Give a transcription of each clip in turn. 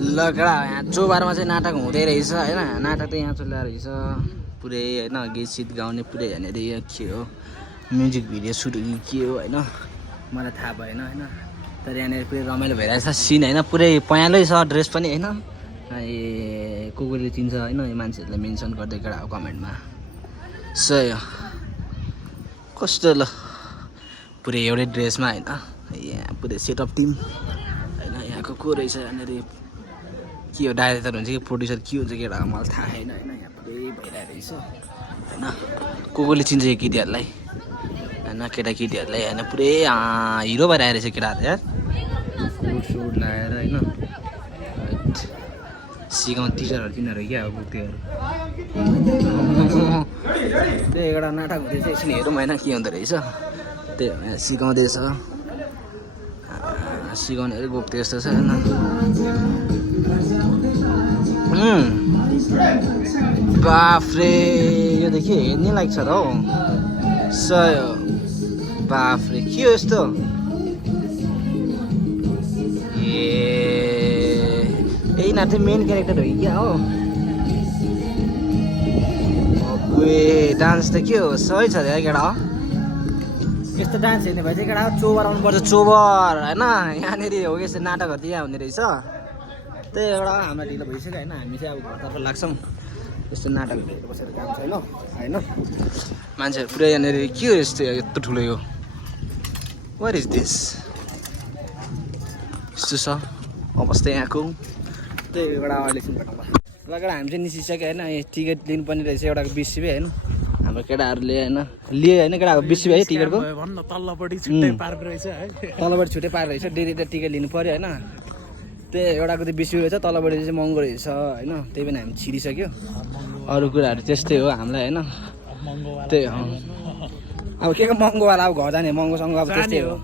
लगडा यहाँ चौबारमा चाहिँ नाटक हुँदै रहेछ होइन। नाटक त यहाँ चलिरहेको रहेछ पुरै होइन। गीत सित गाउने पुरै यहाँनिर यो के हो म्युजिक भिडियो सुट के हो होइन मलाई थाहा भएन होइन। तर यहाँनिर पुरै रमाइलो भइरहेछ सिन होइन। पुरै पयालै छ ड्रेस पनि होइन। ए को कोले चिन्छ होइन यो मान्छेहरूलाई मेन्सन गर्दै केटा कमेन्टमा सही हो कस्तो ल पुरै एउटै ड्रेसमा होइन। यहाँ पुरै सेट अफ टिम होइन। यहाँको को रहेछ यहाँनिर के हो डाइरेक्टर हुन्छ कि प्रड्युसर के हुन्छ केटा मलाई थाहा छैन होइन। यहाँ पुरै भइरहेको रहेछ होइन। को कोले चिन्छ यो केटीहरूलाई होइन केटाकेटीहरूलाई होइन। पुरै हिरो भइरहेको रहेछ केटाहरू यार सुट सुट लगाएर होइन। सिकाउने टिचरहरू तिनीहरू क्या अब त्योहरू त्यही एउटा नाटक हुँदैछ एकछिन हेरौँ होइन के हुँदो रहेछ। त्यही सिकाउँदैछ सिकाउनेहरू गएको त्यस्तो छ होइन। बाफ्रे यो त के हेर्नै लाग्छ र हौ सय बाफ्रे के हो यस्तो यही नाटक मेन क्यारेक्टर हो कि क्या हो। डान्स त के हो सही छ यार केटा हो। यस्तो डान्स हेर्ने भए चाहिँ केटा हो चोबर आउनुपर्छ चोबर होइन। यहाँनिर हो कि यस्तो नाटकहरू यहाँ हुने रहेछ। त्यही एउटा हाम्रो ढिलो भइसक्यो होइन। हामी चाहिँ अब घरतर्फ लाग्छौँ यस्तो नाटकहरू हेरेर बसेर काम छैन होइन। मान्छेहरू पुरै यहाँनिर के हो यस्तो यत्रो ठुलो यो वाट इज दिस यस्तो छ अवस्था यहाँको। त्यही एउटा अहिले लगेर हामी चाहिँ निस्किसक्यो होइन। टिकट लिनुपर्ने रहेछ एउटाको 20 रुपियाँ होइन। हाम्रो केटाहरूले होइन लिए होइन केटाको 20 रुपियाँ है टिकटको तल्लोपट्टि छुट्टै पार्क रहेछ है। तल्लोपट्टि छुट्टै पार्क रहेछ डेली त टिकट लिनु पऱ्यो होइन। त्यही एउटाको चाहिँ 20 रुपियाँ छ तल्लोपट्टि चाहिँ महँगो रहेछ होइन। त्यही पनि हामी छिरिसक्यो अरू कुराहरू त्यस्तै हो हामीलाई होइन। त्यही हो अब के महँगोवाला अब घर जाने महँगोसँग अब त्यस्तै हो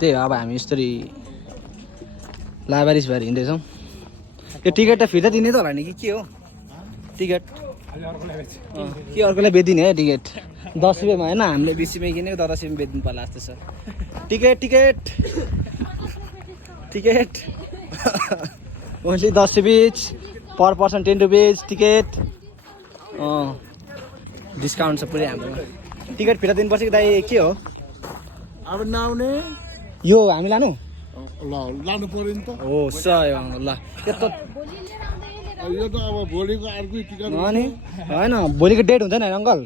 त्यही हो। अब हामी यसरी लाबारिस भएर हिँड्दैछौँ। यो टिकट त फिर्ता दिने त होला नि कि के हो टिकट के अर्कोलाई बेचिदिने है टिकट 10 रुपियाँमा होइन। हामीले 20 रुपियाँ किनेको 10 रुपियाँ बेच्नु पर्ला जस्तो छ। टिकट टिकट टिकट ओन्ली 10 रुपियाँ पर पर्सन 10 रुपियाँ टिकट डिस्काउन्ट छ पुरै हाम्रोमा। टिकट फिर्ता दिनुपर्छ कि दाइ के हो अब नआउने यो हामी लानु लानु पर्यो नि त। हो सय ल यो त अब भोलिको अर्कै टिकट अनि होइन भोलिको डेट हुन्छ नि अङ्कल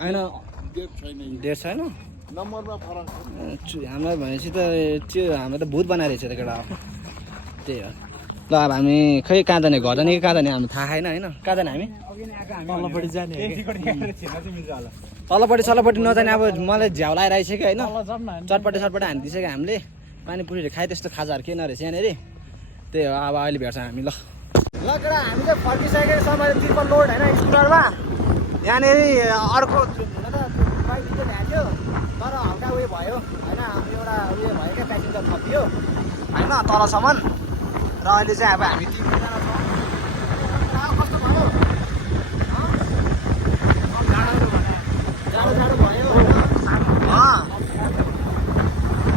होइन डेट छैन नम्बरमा फरक हामीलाई भनेपछि त त्यो हाम्रो त भूत बनाएर रहेछ त केटा त्यही हो। ल अब हामी खै कहाँ जाने घर जाने कि कहाँ जाने हामी थाहा छैन होइन। कहाँ जाने हामी तल्लोपट्टि जाने तल्लोपट्टि सल्लोपट्टि नजाने अब मलाई झ्याउ लगाएर आइसक्यो होइन। चटपटे सटपटे हानिदिइसक्यो हामीले पानीपुरीहरू खाएँ त्यस्तो खाजाहरू के नरहेछ यहाँनिर। त्यही हो अब अहिले भेट्छ हामी ल केटा हामी चाहिँ फर्किसकेको छ मैले ट्रिपल लोड होइन स्कुटरमा। यहाँनिर अर्को बाइक टिकट हाल्यो तर हल्का उयो भयो होइन। एउटा उयो भयो क्या प्यासेन्जर थपियो होइन तलसम्म र अहिले चाहिँ अब हामी 3 जना छौँ। कस्तो भयो जाडो जाडो भयो होइन।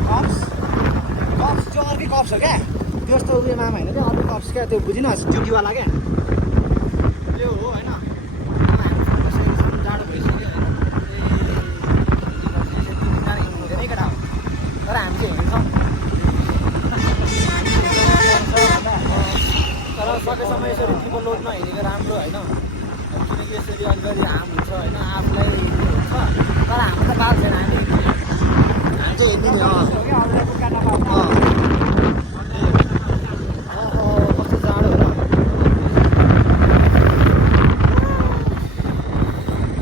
कप्स कप्स त्यो अर्कै कप्स हो क्या त्यस्तो उयो मामा होइन क्या अर्को कप्स क्या त्यो बुझिनस् ड्युटीवाला क्या त्यो हो होइन। जाडो भइसक्यो होइन केटा हो तर हामी चाहिँ हिँड्छौँ तर सकेसम्म यसरी ट्रिपल लोड नहिँडेको राम्रो होइन। किनकि यसरी अलिकति हार्म हुन्छ होइन आफूलाई हुन्छ तर हाम्रो त बाल छैन हामी चाहिँ हिँड्ने कस्तो जाडो हो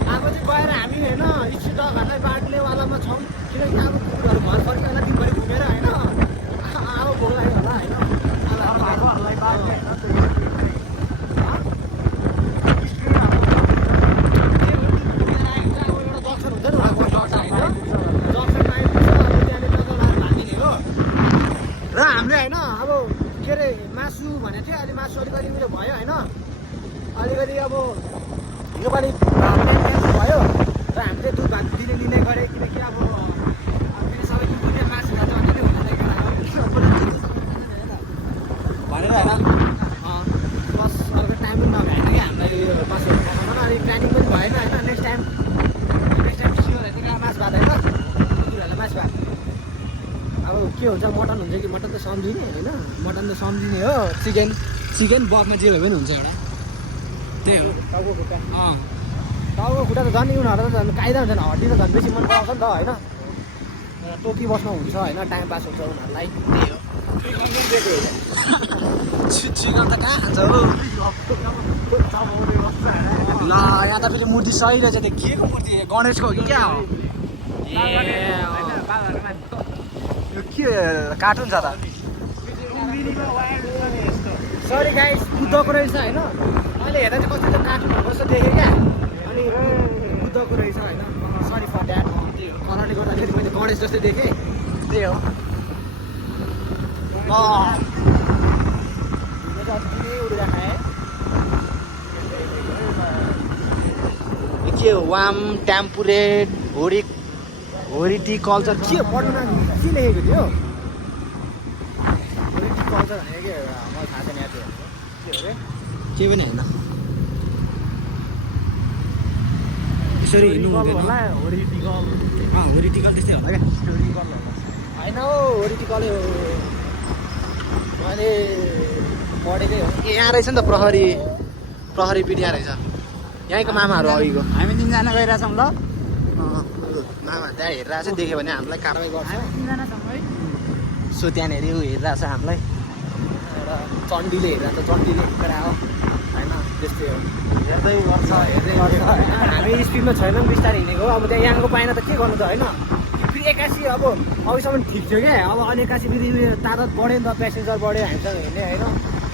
अब चाहिँ गएर हामी होइन स्टकहरूलाई बाँड्नेवालामा छौँ। किनकि अब कुकुरहरू घर फर्किँदैन दिनभरि घुमेर होइन अब भोक लाग्यो होला होइन। र हामीले होइन अब के अरे मासु भनेको थियो अहिले मासु अलिकति उयो भयो होइन। अलिकति अब योपालि क्यान्सल भयो र हामीले दुध भात लिने गरेँ किनकि अब फेरि सबै मासु खान्छ भने हुँदैन हुन्छ मटन हुन्छ कि मटन त सम्झिने होइन मटन त सम्झिने हो चिकन बफमा जे भए पनि हुन्छ एउटा त्यही हो टाउको खुट्टा त झन् उनीहरू त झन् कायदा हुन्छ हड्डी त झन् बेसी मन पराउँछ नि त होइन टोकी बस्नु हुन्छ होइन टाइम पास हुन्छ उनीहरूलाई त्यही हो चिकन त कहाँ खान्छ हो ल यहाँ त फेरि मूर्ति सही रहेछ त्यो के को मूर्ति गणेशको हो कि क्या हो यो के कार्टुन छ त सरी गाइस बुद्धको रहेछ होइन मैले हेर्दा चाहिँ कस्तो त कार्टुनहरू जस्तो देखेँ क्या अनि बुद्धको रहेछ होइन सरी फर द्याट कलरले गर्दाखेरि मैले गणेश जस्तै देखेँ त्यही हो के हो वाम ट्याम्पुरेट होरिटिकल्चर के पढ्नुमा के लेखेको थियो होरिटिकल्चर भनेको के मलाई थाहा छैन यहाँ के हो अरे के पनि होइन यसरी हिँड्नु हुँदैन होरिटिकल त्यस्तै होला क्या होइन हौ होरिटिकलै हो मैले पढेकै हो यहाँ रहेछ नि त प्रहरी पिडिया रहेछ यहीँको मामाहरू अघिको हामी 3 जना गइरहेछौँ ल मामा त्यहाँ हेरिरहेछ देख्यो भने हामीलाई कारवाही गर्छ 3 जना छौँ है सो त्यहाँनिर हेरिरहेछ हामीलाई एउटा चण्डीले हेरिरहेछ चण्डीले कुरा हो होइन त्यस्तै हो हेर्दै गर्छ होइन हामी स्पिडमा छैनौँ बिस्तारै हिँडेको अब त्यहाँ यहाँको पाएन त के गर्नु त होइन फेरि 81 अब अघिसम्म ठिक थियो क्या अब अनि 81 फेरि तागत बढ्यो नि त प्यासेन्जर बढ्यो हामीसँग हिँड्ने होइन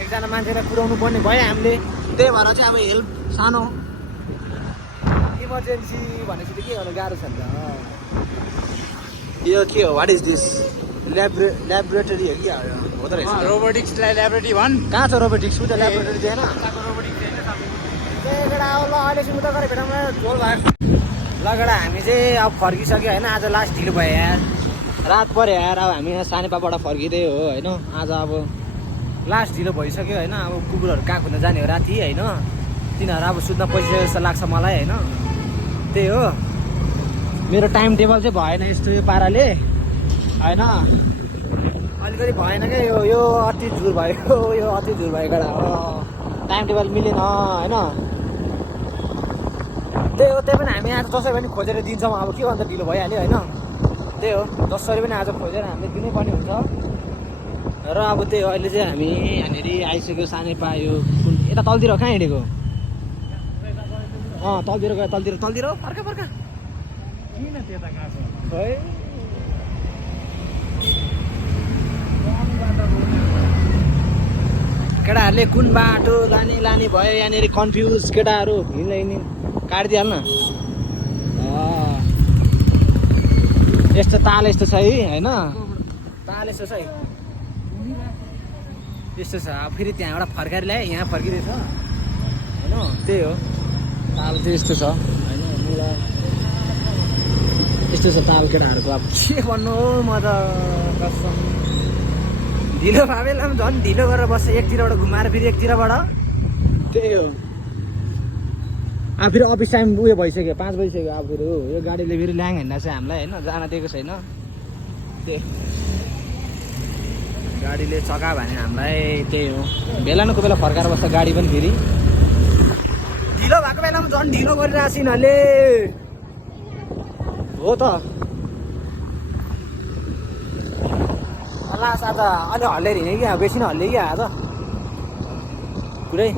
एकजना मान्छेलाई कुदाउनु पर्ने भयो हामीले त्यही भएर चाहिँ अब हेल्प सानो इमर्जेन्सी भनेपछि त के गर्नु गाह्रो छ नि त यो के हो वाट इज दिस ल्याबोरेटरी हो कि हो त रहेछ रोबोटिक्सलाई ल्याबोरेटरी भन् कहाँ छ रोबोटिक्स उता ल्याबोरेटरी थिएन केटा अब ल अहिलेसम्म त गरेर भेटाउँ झोल भयो ल केटा हामी चाहिँ अब फर्किसक्यो होइन आज लास्ट ढिलो भयो यार रात पऱ्यो यार अब हामी यहाँ सानेपाबाट फर्किँदै हो होइन आज अब लास्ट ढिलो भइसक्यो होइन अब कुकुरहरू कहाँ खुल्न जाने हो राति होइन तिनीहरू अब सुत्न पसिसक्यो जस्तो लाग्छ मलाई होइन त्यही हो मेरो टाइम टेबल चाहिँ भएन यस्तो यो पाराले होइन अलिकति भएन क्या यो अति झुर भयो यो अति झुर भएको एउटा टाइम टेबल मिलेन होइन त्यही हो त्यही पनि हामी आज जसरी पनि खोजेर दिन्छौँ अब के भन्छ ढिलो भइहाल्यो होइन त्यही हो जसरी पनि आज खोजेर हामीले दिनै पर्ने हुन्छ र अब त्यही हो अहिले चाहिँ हामी यहाँनिर आइसक्यो सानेपा यो यता तलतिर कहाँ हिँडेको तलतिर गयो तलतिर फर्का किन त्यता गएको है केटाहरूले कुन बाटो लाने भयो यहाँनिर कन्फ्युज केटाहरू हिँड्ने काटिदिइहाल्न यस्तो ताल यस्तो छ है होइन ताल यस्तो छ है यस्तो छ अब फेरि त्यहाँबाट फर्काएर ल्याएँ यहाँ फर्किँदैछ होइन त्यही हो ताल चाहिँ यस्तो छ होइन मलाई यस्तो छ ताल केटाहरूको अब के भन्नु हो म त कसम ढिलो भए बेलामा झन् ढिलो गरेर बस्छ एकतिरबाट घुमाएर फेरि एकतिरबाट त्यही हो अब फेरि अफिस टाइम उयो भइसक्यो 5 बजिसक्यो अब फेरि हो यो गाडीले फेरि ल्याङ हिँड्दा चाहिँ हामीलाई होइन जान दिएको छैन त्यही गाडीले चका भने हामीलाई त्यही हो बेलानको बेला फर्काएर बस्छ गाडी पनि फेरि ढिलो भएको बेलामा झन् ढिलो गरिरहेको छ यिनीहरूले हो त लास आज अलि हल्लेर हिँड्यो क्या बेसी नै हल्लियो क्या आज पुरै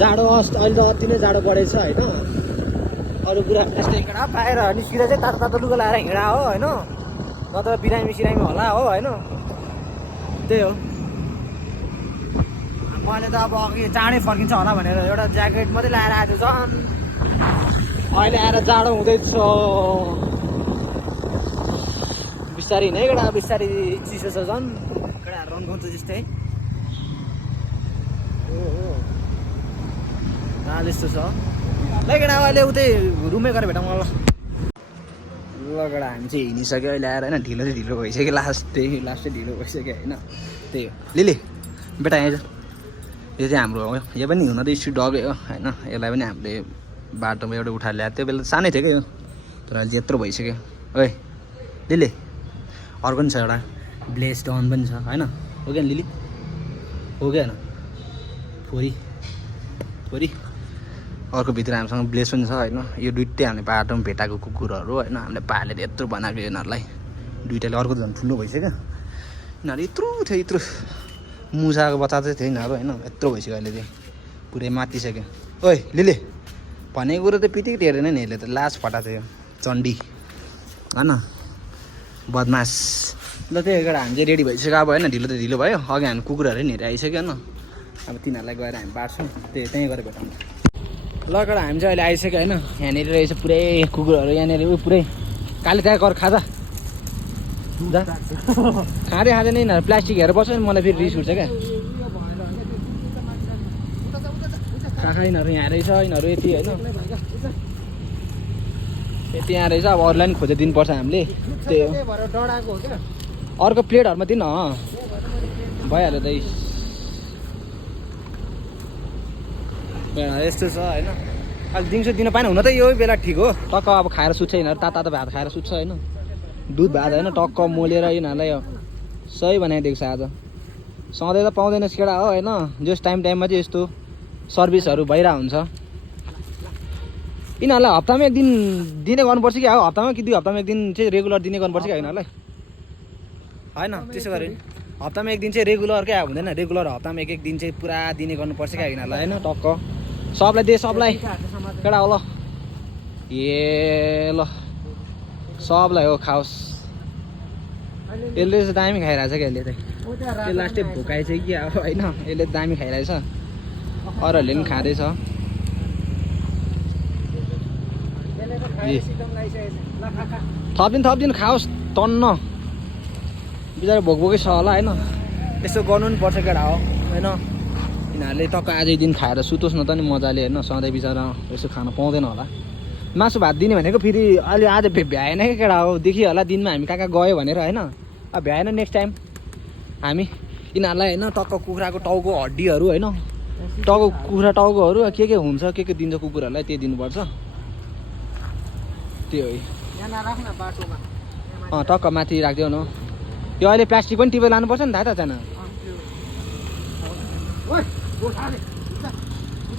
जाडो अहिले त अति नै जाडो बढेछ होइन अरू कुरा त्यस्तै केटा बाहिर निस्किँदा चाहिँ तातो तातो लुगा लगाएर हिँडा हो होइन नत्र बिरामी सिरामी होला हो होइन त्यही हो मैले त अब अघि चाँडै फर्किन्छ होला भनेर एउटा ज्याकेट मात्रै लगाएर आएको थियो झन् अहिले आएर जाडो हुँदैछ बिस्तारै हिँड्यो केटा बिस्तारै चिसो छ झन् केटाहरू रन्काउँछ जस्तै ताल यस्तो छ ल केटा अहिले उतै रुमै गरेर भेटौँ ल केटा हामी चाहिँ हिँडिसक्यो अहिले आएर होइन ढिलो चाहिँ ढिलो भइसक्यो लास्ट चाहिँ ढिलो भइसक्यो होइन त्यही हो लिली बेटा यहाँ यो चाहिँ हाम्रो हो यो पनि हुन त स्ट्रिट डगै हो होइन यसलाई पनि हामीले बाटोमा एउटा उठाएर ल्याएको त्यो बेला सानै थियो क्या यो तर अहिले यत्रो भइसक्यो ओइ लिली अर्को पनि छ एउटा ब्लेस डन पनि छ होइन हो क्या लिली हो क्या फोरी फोरी अर्को भित्र हामीसँग ब्लेस पनि छ होइन यो दुइटै हामीले बाटोमा भेटाएको कुकुरहरू होइन हामीले पालेर यत्रो बनाएको यिनीहरूलाई दुइटाले अर्को झन् ठुलो भइसक्यो यिनीहरू यत्रो थियो यत्रो मुसाको बच्चा चाहिँ थियो यिनीहरू होइन यत्रो भइसक्यो अहिले चाहिँ पुरै मातिसक्यो ओइ लिली भनेको कुरो त पिटिक टेरेन नि यसले त लास फटाएको थियो चण्डी होइन बदमास ल त्यही एउटा हामी चाहिँ रेडी भइसक्यो अब होइन ढिलो त ढिलो भयो अघि हामी कुकुरहरू नि हेरेर आइसक्यो होइन अब तिनीहरूलाई गएर हामी बाँड्छौँ त्यहीँ गएर भेटौँ ल कडा हामी चाहिँ अहिले आइसक्यो होइन यहाँनिर रहेछ पुरै कुकुरहरू यहाँनिर ऊ पुरै काले त्यहाँ गर खाँदा खाँदै खाँदैन यिनीहरू प्लास्टिक हेरेर बस्छ नि मलाई फेरि रिस उठ्छ क्या खा यिनीहरू यहाँ रहेछ यिनीहरू यति होइन यति यहाँ रहेछ अब अरूलाई पनि खोजेर दिनुपर्छ हामीले त्यही हो अर्को प्लेटहरूमा दिनु भइहाल्यो त यस्तो छ होइन अहिले दिउँसो दिन पाएन हुन त यो बेला ठिक हो टक्क अब खाएर सुत्छ यिनीहरू तातो भात खाएर सुत्छ होइन दुध भात होइन टक्क मोलेर यिनीहरूलाई सही बनाइदिएको छ आज सधैँ त पाउँदैन केटा हो होइन जस टाइममा चाहिँ यस्तो सर्भिसहरू भइरहेको हुन्छ यिनीहरूलाई हप्तामा एक दिन दिने गर्नुपर्छ कि अब हप्तामा कि 2 हप्तामा एक दिन चाहिँ रेगुलर दिने गर्नुपर्छ क्या यिनीहरूलाई होइन त्यसो गऱ्यो नि हप्तामा एक दिन चाहिँ रेगुलर क्या हुँदैन रेगुलर हप्तामा एक दिन चाहिँ पुरा दिने गर्नुपर्छ क्या यिनीहरूलाई होइन टक्क सबलाई दे सबलाई केटा हो ल ए ल सबलाई हो खाओस् यसले चाहिँ दामी खाइरहेछ क्या यसले चाहिँ त्यो लास्टै भोकाइ चाहिँ कि अब होइन यसले दामी खाइरहेछ अरूहरूले पनि खाँदैछ थपिदिनु खाओस् टन्न बिचरा भोकभोकै छ होला होइन यसो गर्नु पनि पर्छ केटा हो होइन यिनीहरूले टक्क आजै दिन खाएर सुतोस् न त नि मजाले होइन सधैँ बिचरा यसो खान पाउँदैन होला मासु भात दिने भनेको फेरि अहिले आज भ्याएन क्या केटा हो देखियो होला दिनमा हामी कहाँ गयो भनेर होइन अब भ्याएन नेक्स्ट टाइम हामी यिनीहरूलाई होइन टक्क कुखुराको टाउको हड्डीहरू होइन टाउको कुखुरा टाउकोहरू के हुन्छ के दिन्छ कुकुरहरूलाई त्यो दिनुपर्छ त्यो हो टक्क माथि राखिदेऊ न यो अहिले प्लास्टिक पनि टिपेर लानुपर्छ नि थाहा त छैन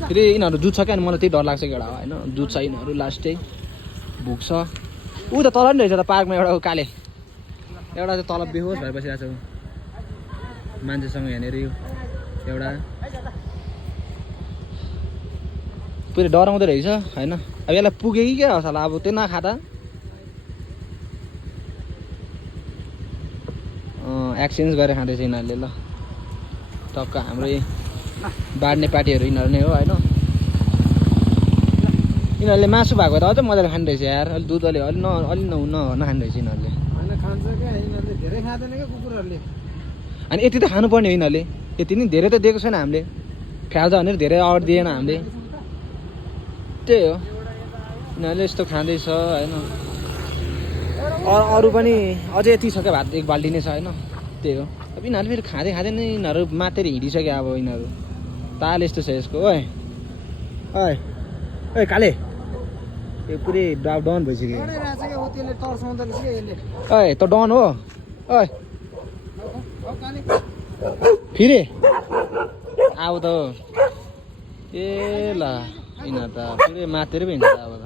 फेरि यिनीहरू जुत्छ क्या मलाई त्यही डर लाग्छ केटा होइन जुत्छ यिनीहरू लास्टै भुक्छ ऊ त तल नि रहेछ त पार्कमा एउटा काले एउटा चाहिँ तल बेहोस भएर बसिरहेको छ मान्छेसँग यहाँनिर यो एउटा पुरै डराउँदो रहेछ होइन अब यसलाई पुगे कि क्या होस् होला अब त्यो नखाँदा एक्सचेन्ज गरेर खाँदैछ यिनीहरूले ल टक्क हाम्रो बाँड्ने पार्टीहरू यिनीहरू नै हो होइन यिनीहरूले मासु भएको त अझै मजाले खाने रहेछ यार अलिक दुध अलि नखाने रहेछ यिनीहरूले अनि यति त खानुपर्ने हो यिनीहरूले यति नि धेरै त दिएको छैन हामीले फ्याल्छ भनेर धेरै अर्डर दिएन हामीले त्यही हो यिनीहरूले यस्तो खाँदैछ होइन अरू पनि अझै यति छ क्या भात एक बाल्टी नै छ होइन त्यही हो अब यिनीहरूले फेरि खाँदै नै यिनीहरू मातेर हिँडिसक्यो अब यिनीहरू ताल यस्तो छ यसको ओए ओए ओए काले यो पुरै डन भइसक्यो ओए त डन हो ओए फेरि अब त ए ल यिनीहरू त पुरै मातेर पो हिँड्छ अब त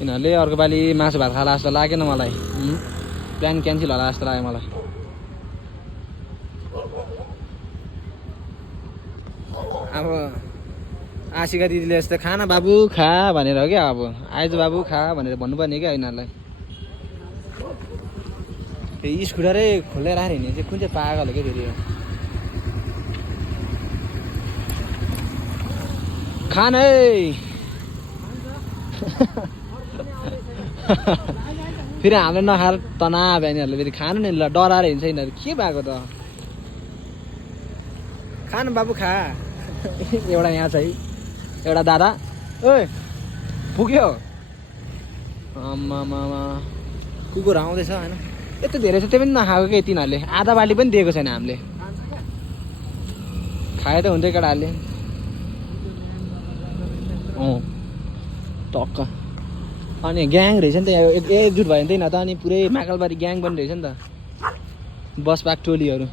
यिनीहरूले अर्को पालि मासु भात खाला जस्तो लागेन मलाई प्लान क्यान्सल होला जस्तो लाग्यो मलाई अब आशिका दिदीले यस्तो खाना बाबु खा भनेर हो क्या अब आइज बाबु खा भनेर भन्नुपर्ने क्या यिनीहरूलाई स्कुटरै खोलेर राखेर हिँड्ने चाहिँ कुन चाहिँ पागल हो क्या फेरि खान है फेरि हामीले नखाएर तनाव यिनीहरूले फेरि खानु नि ल डराएर हिँड्छ यिनीहरू के भएको त खानु बाबु खा एउटा यहाँ छ है एउटा दादा ओए पुग्यो आमामा कुकुर आउँदैछ होइन यस्तो धेरै छ त्यो पनि नखाएको के तिनीहरूले आधा बाल्टी पनि दिएको छैन हामीले खाए त हुन्थ्यो केटाहरूले टक्क अनि ग्याङ रहेछ नि त यहाँ एकजुट भयो नि त त अनि पुरै माकलबारी ग्याङ पनि रहेछ नि त बसपाक टोलीहरू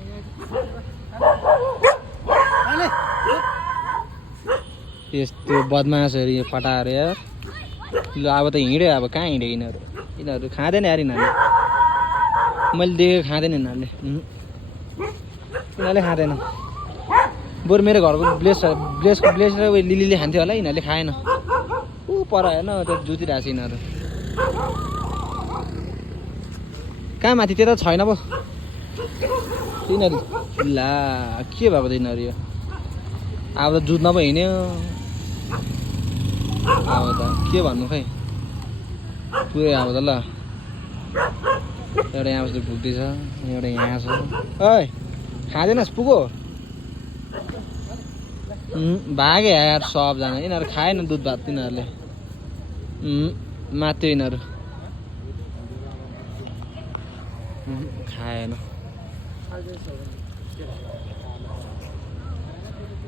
यस्तो बदमासहरू यो फटाएर यार ल अब त हिँड्यो अब कहाँ हिँड्यो यिनीहरू खाँदैन यार यिनीहरूले मैले देखेको खाँदैन यिनीहरूले खाँदैन बरु मेरो घरको ब्लेस र उयो लिलीले खान्थ्यो होला यिनीहरूले खाएन ऊ पर हेर्न त्यो जुतिरहेको छ यिनीहरू कहाँ माथि त्यता छैन पो यिनीहरू ला के भएको त यिनीहरू यो अब त जुत्न पो हिँड्यो अब त के भन्नु खै पुरै अब त ल एउटा यहाँ बस्दै पुग्दैछ एउटा यहाँ छ ओइ खाँदैनस् पुगो भागे यार सबजना यिनीहरू खाएन दुध भात तिनीहरूले माथ्यो यिनीहरू खाएन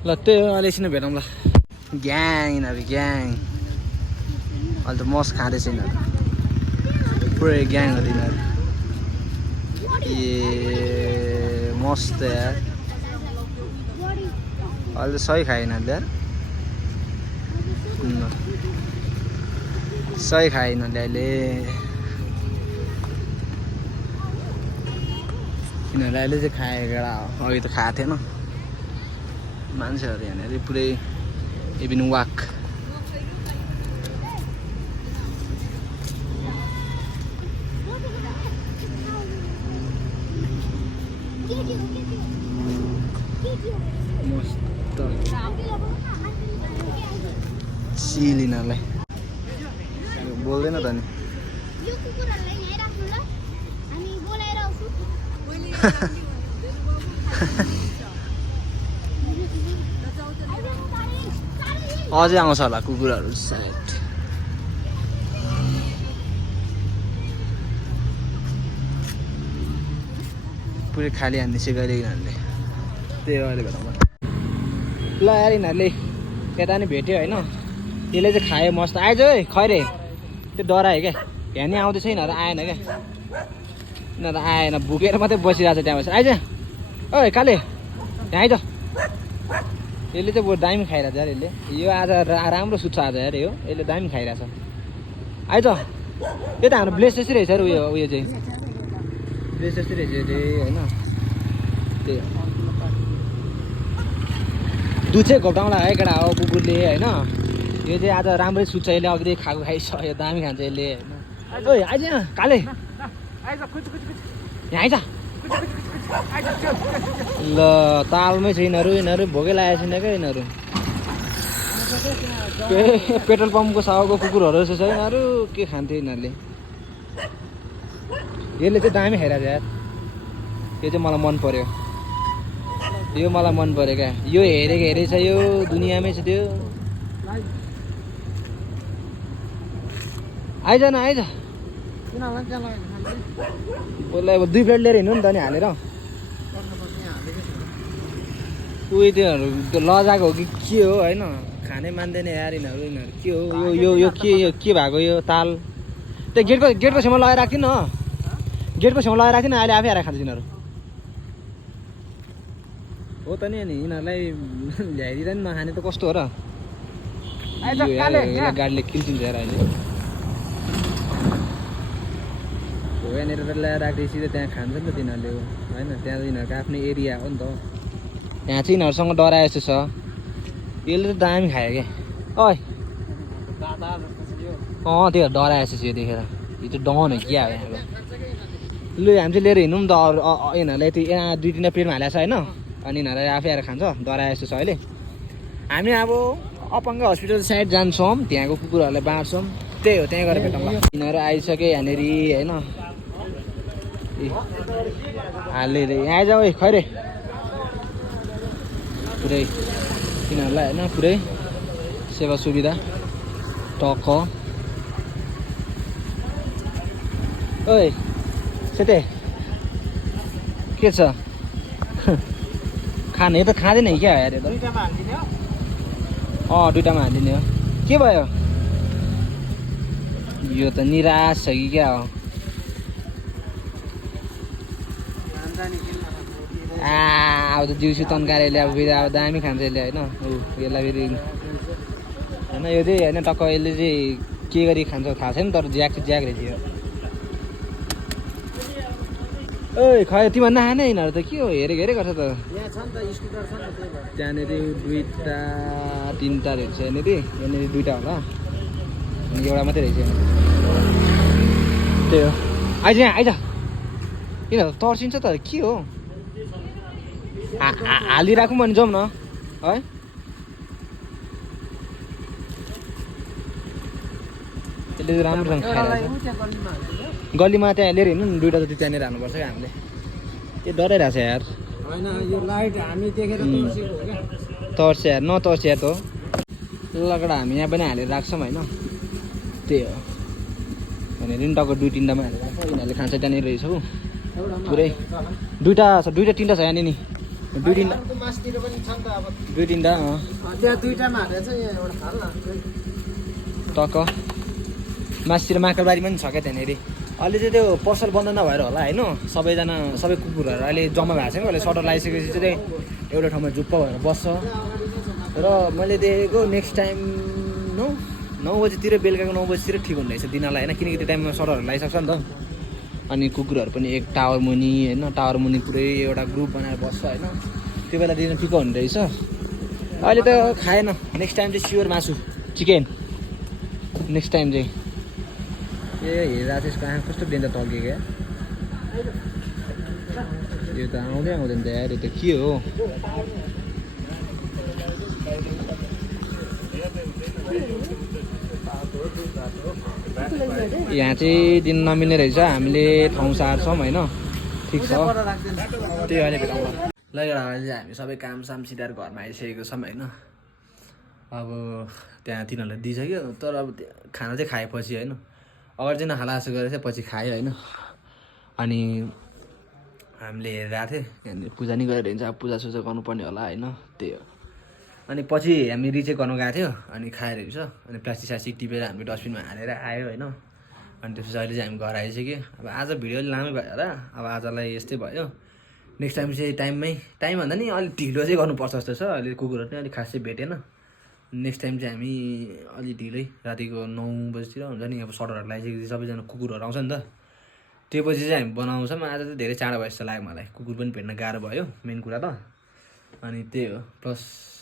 ल त्यही हो अहिले एकछिन भेटौँ ल ग्याङ यिनीहरू ग्याङ अहिले त मस खाँदैछ यिनीहरू पुरै ग्याङहरू यिनीहरू ए मस्त यार अहिले त सही खाएन अहिले यार सही खाएन अहिले यिनीहरूले अहिले चाहिँ खाएको एउटा अघि त खाएको थिएन मान्छेहरू यहाँनिर पुरै इभिनिङ वाक मस्त चिल यिनीहरूलाई बोल्दैन त नि अझै आउँछ होला कुकुरहरू सायद पुरै खाली हान्दैछ कहिले यिनीहरूले त्यही हो अहिले भेटौँ ल यार यिनीहरूले यता नि भेट्यो होइन त्यसले चाहिँ खायो मस्त आइज है खैरे त्यो डरायो क्या भ्यानी आउँदैछ यिनीहरू आएन क्या यिनीहरू आएन भुकेर मात्रै बसिरहेको छ त्यहाँ बसेर आइज ओइ काले यहाँ आइज यसले चाहिँ बहुत दामी खाइरहेछ यार यसले यो आज राम्रो सुत्छ आज यार यो यसले दामी खाइरहेछ आइज यो त हाम्रो ब्लेस जस्तै रहेछ यार उयो चाहिँ ब्लेस जस्तै रहेछ यो चाहिँ होइन त्यही दुध चाहिँ घोप्टाउँला है केटा हो कुकुरले होइन यो चाहिँ आज राम्रै सुत्छ यसले अघि खाएको खाइसक्यो दामी खान्छ यसले होइन ओइ आइज यहाँ काले यहाँ आइज ल तालमै छ यिनीहरू भोकै लागेको छैन क्या यिनीहरू पेट्रोल पम्पको साउको कुकुरहरू जस्तो छ यिनीहरू के खान्थ्यो यिनीहरूले यसले चाहिँ दामी खाइरहेको छ यार यो चाहिँ मलाई मन पर्यो यो मलाई मन पर्यो क्या यो हेरेको हेरै छ यो दुनियाँमै छ त्यो आइज न आइज उसलाई अब 2 प्लेट लिएर हिँड्नु नि त नि हालेर उयो त्यो लजाएको हो कि के हो होइन खानै मान्दैन यार यिनीहरू के हो यो के भएको यो ताल त्यो गेटको छेउमा लगाएर राख्थ्यो न गेटको छेउमा लगाएर राख्थ्यो न अहिले आफै आएर खान्छ यिनीहरू हो त नि अनि यिनीहरूलाई ल्याइदिँदा नि नखाने त कस्तो हो र गाडीले किल्चिन्छ यार अहिले हो यहाँनिर ल्याएर राखेपछि सिधै त्यहाँ खान्छ नि त तिनीहरूले होइन त्यहाँ त यिनीहरूको आफ्नै एरिया हो नि त यहाँ चाहिँ यिनीहरूसँग डराए जस्तो छ यसले त दामी खायो क्या ओइ त्यो डराए जस्तो छ यो देखेर यो चाहिँ डन हो क्या हो यहाँको लु हामी चाहिँ लिएर हिँड्नु नि त यिनीहरूलाई यति यहाँ 2-3 प्लेटमा हालेको छ होइन अनि यिनीहरूले आफै आएर खान्छ डराए जस्तो छ अहिले हामी अब अपाङ्ग हस्पिटल साइड जान्छौँ त्यहाँको कुकुरहरूलाई बाँड्छौँ त्यही हो त्यहीँ गएर भेटौँ यिनीहरू आइसक्यो यहाँनिर होइन हाल्दै यहाँ आइज है खैरे पुरै यिनीहरूलाई होइन पुरै सेवा सुविधा टक्क ओइ सेते के छ खाने त खाँदैन क्या यार यो त दुइटामा हालिदिने हो के भयो यो त निराश छ कि क्या हो अब त जिउसु तन्काएर यसले अब फेरि अब दामी खान्छ यसले होइन यसलाई फेरि होइन यो चाहिँ होइन टक्क यसले चाहिँ के गरी खान्छ थाहा छैन तर ज्याक चाहिँ ज्याक रहेछ यो ओइ खै तिमीहरू नखाने यिनीहरू त के हो हेरेको हेरेको गर्छ त त्यहाँनिर दुईवटा तिनवटा रहेछ यहाँनिर दुईवटा होला अनि एउटा मात्रै रहेछ त्यही हो आइज यहाँ आइज यिनीहरू तर्सिन्छ त के हो हालिराखौँ भने जाउँ न है त्यसले राम्रोसँग खाइरहेको गल्लीमा त्यहाँ लिएर हिँड्नु नि दुईवटा जति त्यहाँनिर हाल्नुपर्छ क्या हामीले त्यो डराइरहेको छ यार होइन यो लाइट हामी देखेर तर्छ यार नतर्छ यार त लगडा हामी यहाँ पनि हालेर राख्छौँ होइन त्यही हो भनेर नि टक्क दुई तिनवटामा हालेर राख्छ यिनीहरूले खान्छ त्यहाँनिर रहेछ हौ पुरै दुईवटा तिनवटा छ यहाँनिर नि दुई तिनवटा त्यहाँ दुईटामा हालेर चाहिँ यहाँ एउटा हाल न टक्क मासतिर माकलबारीमा पनि छ क्या त्यहाँनिर अहिले चाहिँ त्यो पसल बन्द नभएर होला होइन सबै कुकुरहरू अहिले जम्मा भएको छ कि अहिले सटर लगाइसकेपछि चाहिँ एउटा ठाउँमा झुप्प भएर बस्छ र मैले देखेको नेक्स्ट टाइम 9 बजीतिर बेलुकाको 9 बजीतिर ठिक हुने रहेछ दिनलाई होइन किनकि त्यो टाइममा सटरहरू लगाइसक्छ नि त अनि कुकुरहरू पनि एक टावर मुनि होइन टावर मुनि पुरै एउटा ग्रुप बनाएर बस्छ होइन त्यो बेला दिन ठिक हुने रहेछ अहिले त खाएन नेक्स्ट टाइम चाहिँ स्योर मासु चिकन नेक्स्ट टाइम चाहिँ हेरेर त्यसको आँखा कस्तो डेन्जर टल्कियो क्या यो त आउँदैन त यार यो त के हो यहाँ चाहिँ दिन नमिल्ने रहेछ हामीले ठाउँ सार्छौँ होइन ठिक छ त्यही अहिले भेटौँला ल अहिले चाहिँ हामी सबै काम साम सिधाएर घरमा आइसकेको छौँ होइन अब त्यहाँ तिनीहरूलाई दिइसक्यो तर अब खाना चाहिँ खाएपछि होइन अगाडि चाहिँ नखाला जस्तो गरेर चाहिँ पछि खायो होइन अनि हामीले हेरिरहेको थियौँ यहाँनिर पूजा नि गरेर हिँड्छ अब पूजासुजा गर्नुपर्ने होला होइन त्यही हो अनि पछि हामी रिचेक गर्नु गएको थियो अनि खाएर हिँड्छ अनि प्लास्टिक सास्टिक टिपेर हामीले डस्टबिनमा हालेर आयो होइन अनि त्यसपछि अहिले चाहिँ हामी घर आइसक्यो अब आज भिडियो अलिक लामै भयो होला अब आजलाई यस्तै भयो नेक्स्ट टाइम चाहिँ टाइम भन्दा नि अलिक ढिलो चाहिँ गर्नुपर्छ जस्तो छ अहिले कुकुरहरू पनि अलिक खास चाहिँ भेटेन नेक्स्ट टाइम चाहिँ हामी अलिक ढिलै रातिको 9 बजीतिर हुन्छ नि अब सटरहरू लगाइसकेपछि सबैजना कुकुरहरू आउँछ नि त त्यो पछि चाहिँ हामी बनाउँछौँ आज चाहिँ धेरै चाँडो भयो जस्तो लाग्यो मलाई कुकुर पनि भेट्न गाह्रो भयो मेन कुरा त अनि त्यही हो प्लस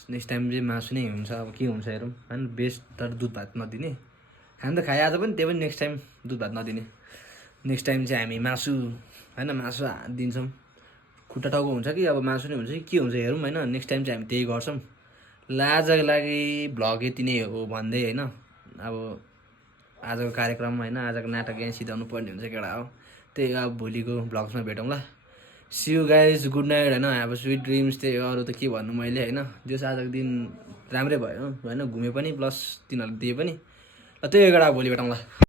नेक्स्ट टाइम चाहिँ मासु नै हुन्छ अब के हुन्छ हेरौँ होइन बेस्ट तर दुध भात नदिने खान त खाएँ आज पनि त्यो पनि नेक्स्ट टाइम दुध भात नदिने नेक्स्ट टाइम चाहिँ हामी मासु होइन मासु दिन्छौँ खुट्टा टाउको हुन्छ कि अब मासु नै हुन्छ कि के हुन्छ हेरौँ होइन नेक्स्ट टाइम चाहिँ हामी त्यही गर्छौँ ल आजको लागि भ्लग यति नै हो भन्दै होइन अब आजको कार्यक्रम होइन आजको नाटक यहाँ सिधाउनु पर्ने हुन्छ केटा हो त्यही अब भोलिको भ्लग्समा भेटौँ ल see you guys good night होइन अब स्विट ड्रिम्स त्यही अरू त के भन्नु मैले होइन जस आजको दिन राम्रै भयो होइन घुमे पनि प्लस तिनीहरूले दिए पनि ल त्यही केटा भोलि भेटौँ ल